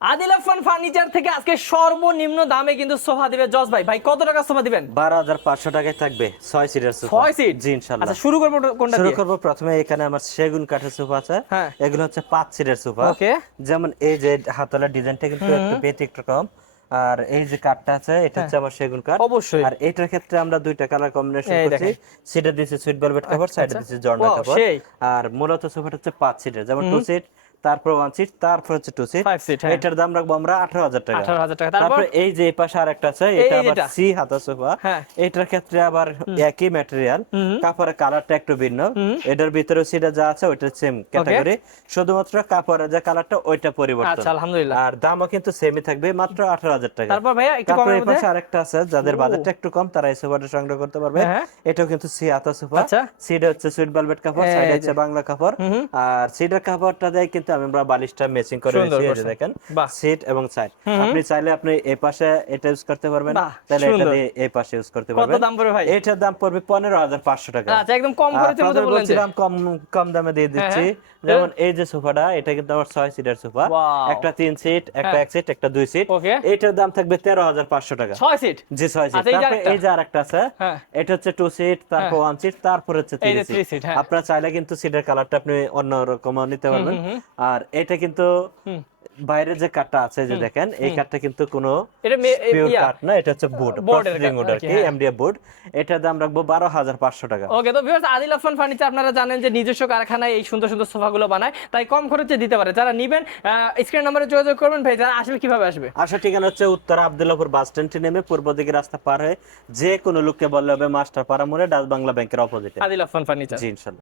Adil Affan furniture থেকে আজকে সর্বনিম্ন দামে কিন্তু সোফা দিবে জজ ভাই। ভাই কত টাকা সোফা দিবেন? 12,500 টাকায় থাকবে 6 সিটের সোফা। 6 সিট? জি ইনশাআল্লাহ। আচ্ছা শুরু করব কোনটা শুরু দিয়ে? করব প্রথমে এখানে আমার সেগুন কাঠের সোফা আছে। হ্যাঁ। এগুলো হচ্ছে 5 সিটের সোফা। ওকে। যেমন এই যে হাতলের ডিজাইনটা কিন্তু একটু ব্যতিক্রম। আর এই যে কাঠটা আছে এটা হচ্ছে আমার সেগুন কাঠ। অবশ্যই। আর এটার ক্ষেত্রে আমরা দুইটা কালার কম্বিনেশন এই করছি। দেখেন। সিটে দিয়েছি সুইট ভেলভেট কাভার, সাইডে আচ্ছা। দিয়েছি জর্না Wow, কাভার। সেই। আর মূলত সোফাটা হচ্ছে 5 সিটের, যেমন 2 সিট, তারপর 1 সিট, তারপর হচ্ছে 2 সিট। 5 সিট, হ্যাঁ। এটার দাম রাখবো আমরা 18,000 টাকা। 18,000 টাকা। তারপর তারপর এই যে এই পাশে আরেকটা আছে, এই এটা আবার যেটা? সি হাতা সোফা। হ্যাঁ। এটার ক্ষেত্রে আবার একই ম্যাটেরিয়াল, কাপড়ের কালারটা একটু ভিন্ন। এটার ভিতরে সিটা যা আছে ওইটা সেম ক্যাটাগরি, শুধুমাত্র কাপড়ের যে কালারটা ওইটা পরিবর্তন। আচ্ছা, আলহামদুলিল্লাহ। আর দামও কিন্তু সেমই থাকবে, মাত্র 18,000 টাকা। তারপর ভাইয়া একটু তারপর কমের এই মধ্যে? পাশে আরেকটা আছে, যাদের বাজেটটা একটু কম তারা এই সোফাটা সংগ্রহ করতে পারবে। হ্যাঁ। এটাও কিন্তু সি হাতা সোফা। আচ্ছা। সিটা হচ্ছে সুইট ভেলভেট কাপড়, এই সাইডে যে। হচ্ছে বাংলা কাপড়। আর সিটের কাপড়টা দিয়ে কিন্তু আমরা বালিশটা ম্যাচিং করে সুন্দর দিয়েছি, এই যে করছেন। দেখেন বাহ। সিট এবং সাইড। আপনি চাইলে আপনি এই পাশে এটা ইউজ করতে পারবেন, বাহ, তাহলে এটা সুন্দর। দিয়ে এই পাশে ইউজ করতে কত পারবেন। দাম পড়বে ভাই? এটার দাম পড়বে 15,500 টাকা। আচ্ছা, একদম কম খরচের মধ্যে প্রথমে বললেন যে। বলছিলাম কম কম দামে দিয়ে দিচ্ছি। হ্যাঁ। যেমন এই যে সোফাটা, এটা কিন্তু আমার 6 সিটার সোফা। Wow. একটা 3 সিট, একটা হ্যাঁ। 1 সিট, একটা 2 সিট। Okay. এটার দাম থাকবে 13,500 টাকা। 6 সিট? জি 6 সিট। আচ্ছা, এই যে তারপর আরেকটা? এই যে আরেকটা আছে, হ্যাঁ। এটা হচ্ছে 2 সিট, তারপর 1 সিট, তারপর হচ্ছে এই 3 যে 3 সিট। সিট, হ্যাঁ। আপনারা চাইলে কিন্তু সিটের কালারটা আপনি অন্য রকমও নিতে পারবেন। আর এটা কিন্তু বাইরে যে কাঠটা আছে, যে দেখেন এই কাঠটা কিন্তু কোনো এটা পিওর ইয়া, কাঠ না, এটা হচ্ছে বোর্ড, বোর্ডের প্রসেসিং কাঠ, উড আর ওকে, কি, হ্যাঁ। MDF board. এটার দাম রাখবো 12,500 টাকা। ওকে, তো ভিউয়ার্স, আদিল আফফান ফার্নিচার আপনারা জানেন যে নিজস্ব কারখানায় এই সুন্দর সুন্দর সোফাগুলো বানায়, তাই কম খরচে দিতে পারে। যারা নিবেন স্ক্রিন নাম্বারে যোগাযোগ করবেন। ভাই যারা আসবে কিভাবে আসবে? আসার ঠিকানা হচ্ছে উত্তর আব্দুল্লাহপুর বাস স্ট্যান্ডে নেমে পূর্ব দিকে রাস্তা পার হয়ে যে কোনো লোককে বললে হবে মাস্টার পাড়া মোড়ে ডাচ বাংলা ব্যাংকের অপোজিটে। আদিল আফফান ফার্নিচার। জি ইনশাল্লাহ।